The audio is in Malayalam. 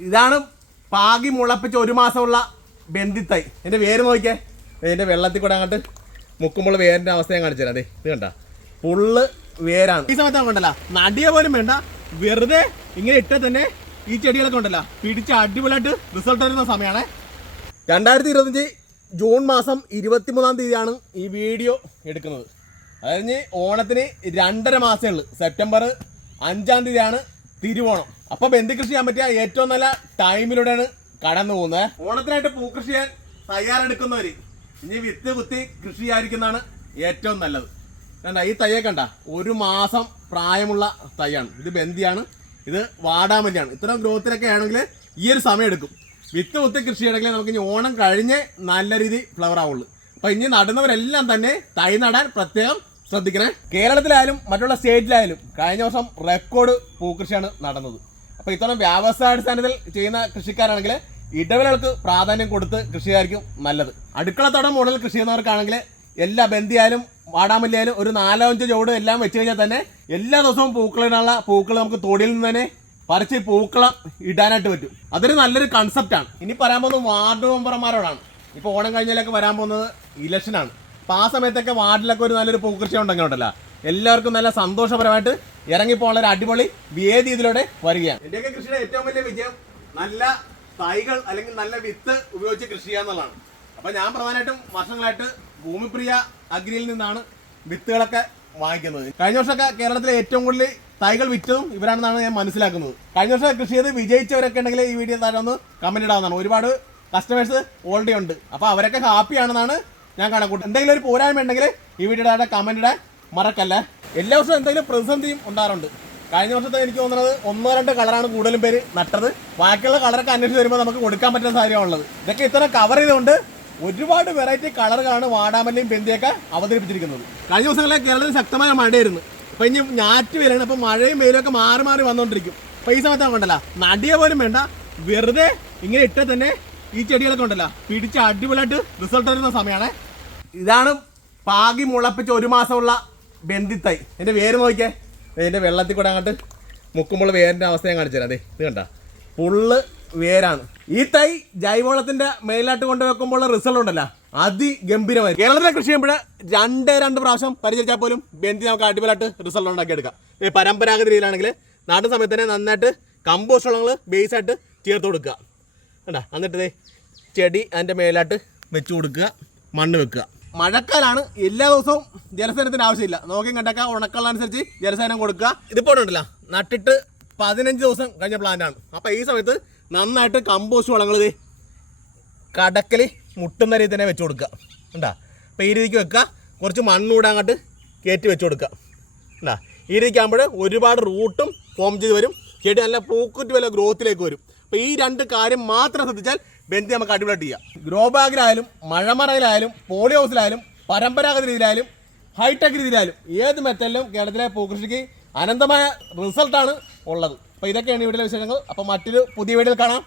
ഇതാണ് പാകി മുളപ്പിച്ച ഒരു മാസമുള്ള ബന്ധിത്തൈ. എന്റെ വേര് നോക്കിയേ ഇതിന്റെ വെള്ളത്തിൽ കൂടെ അങ്ങോട്ട് മുക്കുമ്പോൾ വേരിന്റെ അവസ്ഥ ഞാൻ കാണിച്ചു തരാം. അതെ ഇത് കണ്ട. ഫുള്ള് വേരാണ്. ഈ സമയത്ത് കണ്ടല്ല നടിയ പോലും വേണ്ട. വെറുതെ ഇങ്ങനെ ഇട്ടാൽ തന്നെ ഈ ചെടികളൊക്കെ ഉണ്ടല്ലോ. പിടിച്ച് അടിപൊളിയായിട്ട് റിസൾട്ട് വരുന്ന സമയമാണ്. രണ്ടായിരത്തി ഇരുപത്തഞ്ച് ജൂൺ മാസം ഇരുപത്തിമൂന്നാം തീയതിയാണ് ഈ വീഡിയോ എടുക്കുന്നത്. അതായത് ഓണത്തിന് രണ്ടര മാസമേ ഉള്ളൂ. സെപ്റ്റംബർ അഞ്ചാം തീയതിയാണ് തിരുവോണം അപ്പൊ ബന്ധുകൃഷി ചെയ്യാൻ പറ്റിയ ഏറ്റവും നല്ല ടൈമിലൂടെയാണ് കടന്നു പോകുന്നത്. ഓണത്തിനായിട്ട് പൂക്കൃഷി ചെയ്യാൻ തയ്യാറെടുക്കുന്നവര് ഇനി വിത്ത് കുത്തി കൃഷി ചെയ്യാതിരിക്കുന്നതാണ് ഏറ്റവും നല്ലത്. കണ്ട ഈ തയ്യെ കണ്ട ഒരു മാസം പ്രായമുള്ള തയ്യാണ്. ഇത് ബന്ദിയാണ് ഇത് വാടാമല്ലിയാണ്. ഇത്തരം ഗ്രോത്തിലൊക്കെ ആണെങ്കിൽ ഈ ഒരു സമയം എടുക്കും. വിത്ത് കുത്തി കൃഷി ചെയ്യണമെങ്കിൽ നമുക്ക് ഇനി ഓണം കഴിഞ്ഞ് നല്ല രീതി ഫ്ലവർ ആവുള്ളൂ. അപ്പൊ ഇനി നടുന്നവരെല്ലാം തന്നെ തൈ നടാൻ പ്രത്യേകം ശ്രദ്ധിക്കണേ. കേരളത്തിലായാലും മറ്റുള്ള സ്റ്റേറ്റിലായാലും കഴിഞ്ഞ വർഷം റെക്കോർഡ് പൂക്കൃഷിയാണ് നടന്നത്. അപ്പൊ ഇത്തരം വ്യാവസായാടിസ്ഥാനത്തിൽ ചെയ്യുന്ന കൃഷിക്കാരാണെങ്കിൽ ഇടവേളകൾക്ക് പ്രാധാന്യം കൊടുത്ത് കൃഷിയായിരിക്കും നല്ലത്. അടുക്കളത്തോടം മോഡൽ കൃഷി ചെയ്യുന്നവർക്കാണെങ്കിൽ എല്ലാ ബന്ധിയായാലും വാടാമല്ലിയായാലും ഒരു നാലോ അഞ്ച് ചുവട് എല്ലാം വെച്ച് കഴിഞ്ഞാൽ തന്നെ എല്ലാ ദിവസവും പൂക്കളിടാനുള്ള പൂക്കൾ നമുക്ക് തൊടിയിൽ നിന്ന് തന്നെ പറിച്ച് പൂക്കളം ഇടാനായിട്ട് പറ്റും. അതൊരു നല്ലൊരു കൺസെപ്റ്റാണ് ഇനി പറയാൻ പോകുന്നത് വാർഡ് മെമ്പർമാരോടാണ്. ഇപ്പോൾ ഓണം കഴിഞ്ഞാലൊക്കെ വരാൻ പോകുന്നത് ഇലക്ഷനാണ്. അപ്പോൾ ആ സമയത്തൊക്കെ വാർഡിലൊക്കെ ഒരു നല്ലൊരു പൂക്കൃഷി ഉണ്ടെങ്കിൽ ഉണ്ടല്ലോ. എല്ലാവർക്കും നല്ല സന്തോഷപരമായിട്ട് ഇറങ്ങിപ്പോകാനുള്ള ഒരു അടിപൊളി വേദി ഇതിലൂടെ വരികയാണ്. ഇന്ത്യയൊക്കെ കൃഷിയുടെ ഏറ്റവും വലിയ വിജയം നല്ല തൈകൾ അല്ലെങ്കിൽ നല്ല വിത്ത് ഉപയോഗിച്ച് കൃഷി ചെയ്യാന്നുള്ളതാണ് അപ്പൊ ഞാൻ പ്രധാനമായിട്ടും വർഷങ്ങളായിട്ട് ഭൂമിപ്രിയ അഗ്രിയിൽ നിന്നാണ് വിത്തുകളൊക്കെ വാങ്ങിക്കുന്നത്. കഴിഞ്ഞ വർഷമൊക്കെ കേരളത്തിലെ ഏറ്റവും കൂടുതൽ തൈകൾ വിറ്റതും ഇവരാണെന്നാണ് ഞാൻ മനസ്സിലാക്കുന്നത്. കഴിഞ്ഞ വർഷം കൃഷി ചെയ്ത് വിജയിച്ചവരൊക്കെ ഉണ്ടെങ്കിൽ ഈ വീഡിയോ താഴെ ഒന്ന് കമന്റ് ഇടാവുന്നതാണ്. ഒരുപാട് കസ്റ്റമേഴ്സ് ഓൾറെഡി ഉണ്ട്. അപ്പോൾ അവരൊക്കെ ഹാപ്പി ആണെന്നാണ് ഞാൻ കണക്കൂട്ടും എന്തെങ്കിലും ഒരു പോരായ്മ ഉണ്ടെങ്കിൽ ഈ വീഡിയോ ഇടാൻ കമന്റ് ഇടാൻ മറക്കല്ല? എല്ലാ വർഷവും എന്തെങ്കിലും പ്രതിസന്ധിയും ഉണ്ടാറുണ്ട് കഴിഞ്ഞ വർഷത്തെ എനിക്ക് തോന്നുന്നത് ഒന്നോ രണ്ടോ കളറാണ് കൂടുതലും പേര് നട്ടത്. ബാക്കിയുള്ള കളറൊക്കെ അന്വേഷിച്ച് വരുമ്പോൾ നമുക്ക് കൊടുക്കാൻ പറ്റുന്ന സാഹചര്യമാണുള്ളത് ഇതൊക്കെ ഇത്ര കവർ ചെയ്തുകൊണ്ട് ഒരുപാട് വെറൈറ്റി കളറുകളാണ് വാടാമല്ലിയും ബന്ദിയൊക്കെ അവതരിപ്പിച്ചിരിക്കുന്നത്. കഴിഞ്ഞ ദിവസങ്ങളിൽ കേരളത്തിൽ ശക്തമായ മഴയായിരുന്നു. അപ്പൊ ഇനി ഞാറ്റ് വരുന്നത് അപ്പൊ മഴയും വെയിലും ഒക്കെ മാറി മാറി വന്നുകൊണ്ടിരിക്കും. അപ്പൊ ഈ സമയത്ത് ഉണ്ടല്ലോ നടിയ പോലും വേണ്ട വെറുതെ ഇങ്ങനെ ഇട്ടാൽ തന്നെ ഈ ചെടികളൊക്കെ ഉണ്ടല്ലോ. പിടിച്ച് അടിപൊളിയായിട്ട് റിസൾട്ട് വരുന്ന സമയമാണ് ഇതാണ് പാകി മുളപ്പിച്ച ഒരു മാസമുള്ള ബന്ധിത്തൈ. എന്റെ വേര് നോക്കിയേ. ഇതിന്റെ വെള്ളത്തിൽ കൂടെ അങ്ങോട്ട് മുക്കുമ്പോൾ വേരിന്റെ അവസ്ഥ ഞാൻ കാണിച്ചു തരാം. അതെ ഇത് കണ്ട. ഫുള്ള് വേരാണ്. ഈ തൈ ജൈവവളത്തിന്റെ മേലായിട്ട് കൊണ്ടുവെക്കുമ്പോൾ റിസൾട്ട് ഉണ്ടല്ലോ. അതിഗംഭീരമായി കേരളത്തിലെ കൃഷി ചെയ്യുമ്പോൾ രണ്ട് രണ്ട് പ്രാവശ്യം പരിചരിച്ചാൽ പോലും ബന്ധി നമുക്ക് അടിപൊളിയായിട്ട് റിസൾട്ട് ഉണ്ടാക്കി എടുക്കാം ഈ പരമ്പരാഗത രീതിയിലാണെങ്കിൽ നാട്ടിൻ സമയത്ത് തന്നെ നന്നായിട്ട് കമ്പോസ്റ്റ് വളങ്ങൾ ബേസ് ആയിട്ട് ചേർത്ത് കൊടുക്കുക. കണ്ടാ എന്നിട്ട് ചെടി അതിന്റെ മേലായിട്ട് വെച്ച് കൊടുക്കുക മണ്ണ് വെക്കുക. മഴക്കാലാണ് എല്ലാ ദിവസവും ജലസേനത്തിന് ആവശ്യമില്ല. നോക്കി കണ്ടൊക്കെ ഉണക്കളനുസരിച്ച് ജലസേനം കൊടുക്കുക. ഇതിപ്പോൾ ഉണ്ടല്ലോ നട്ടിട്ട് പതിനഞ്ച് ദിവസം കഴിഞ്ഞ പ്ലാന്റ് ആണ്. അപ്പോൾ ഈ സമയത്ത് നന്നായിട്ട് കമ്പോസ്റ്റ് വളങ്ങൾ കടക്കൽ മുട്ടുന്ന രീതി തന്നെ വെച്ച് കൊടുക്കുക. ഉണ്ടാ അപ്പോൾ ഈ രീതിക്ക് വെക്കുക കുറച്ച് മണ്ണൂടെ അങ്ങോട്ട് കയറ്റി വെച്ച് കൊടുക്കുക. ഉണ്ടാ ഈ രീതിക്ക് ആകുമ്പോൾ ഒരുപാട് റൂട്ടും ഫോം ചെയ്ത് വരും. ചെടി നല്ല പൂക്കുറ്റി വല്ല ഗ്രോത്തിലേക്ക് വരും. അപ്പോൾ ഈ രണ്ട് കാര്യം മാത്രം ശ്രദ്ധിച്ചാൽ ബെന്തി നമുക്ക് അടിപൊളിയായിട്ട് ചെയ്യാം. ഗ്രോ ബാഗിലായാലും മഴമറയിലായാലും പോളി ഹൗസിലായാലും പരമ്പരാഗത രീതിയിലായാലും ഹൈടെക് രീതിയിലായാലും ഏത് മെത്തലിലും കേരളത്തിലെ പൂക്കൃഷിക്ക് അനന്തമായ റിസൾട്ടാണ് ഉള്ളത്. അപ്പോൾ ഇതൊക്കെയാണ് ഈ ഇവിടെ വിശേഷങ്ങൾ. അപ്പോൾ മറ്റൊരു പുതിയ വീടുകൾ കാണാം.